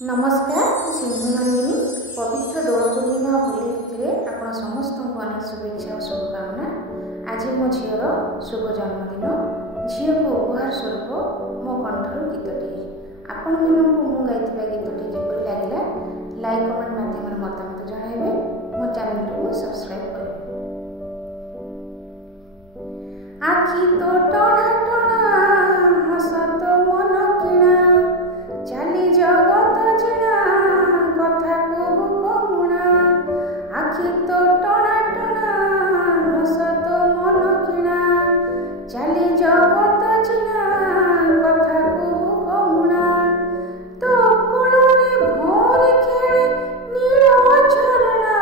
नमस्कार सिंधु नंदिनी पवित्र दोल पूर्णिमा होली तिथि आपण समस्त को अनेक शुभेच्छा और शुभकामना। आज मो झीर शुभ जन्मदिन। झील को उपहार स्वरूप मो कंठर गीतटी आपण मु गाइथिबा गीतटी किपरि लागिला लाइक कमेंट माध्यम मतामत जणाइबे। मो चैनल को सब्सक्राइब करें। आखि तो टणा टणा हस तो मन किणा चाली जगत जिणा कथा को कमुणा। आखि तो टणा टणा हस तो मन किणा चाली जगत जिणा कथा को कमुणा। तो कुलरे भोर खेले नील झरणा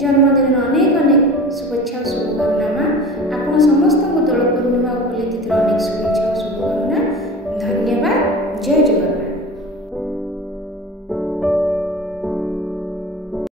जन्मदिन अनेक अनेक शुभेच्छा शुभकामना।